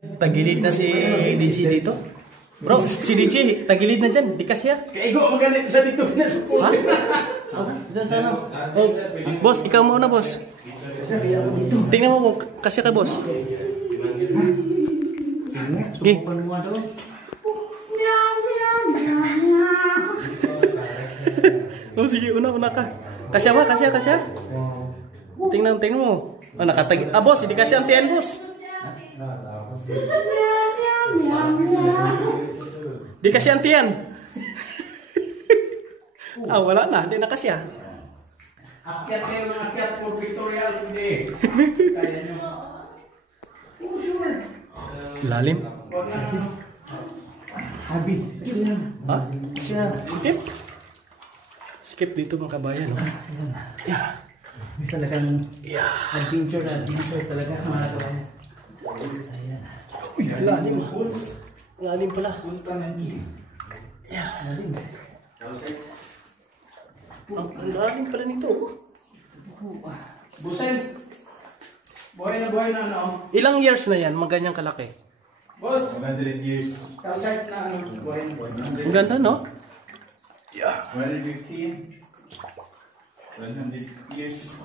Tagilid na si DJ dito. Bro, si DJ, tagilid na dyan. Di kasi ya. Kaigo magalit sa dito na sa pool. Ha? Diyan sana. Oh, boss, ikaw muna, boss. Tingnan mo, kasi ka, boss. Okay. Oh, sige, una ka. Kasya ba? Kasya? Tingnan mo. Oh, nakatagilid. Ah, boss, hindi kasi ang tiyan, boss. Di kasi antiyan. Ah, wala na. Di na kasi ah. Akyat kayo ng akyat for pictorial today. Kaya nyo. Lalim. Huwag na. Habi. Ha? Skip? Skip dito mga kabayan. Yeah. Talagang adventure talaga mga kabayan. Uy, lalim ah. Lalim pala. Yeah. Ang lalim pala nito. Busen. Buhay na ano. Ilang years na yan, mga ganyang kalaki? Boss. 100 years. Kalsart na ano. Buhay na. Ang ganda, no? Yeah. 115. 100 years.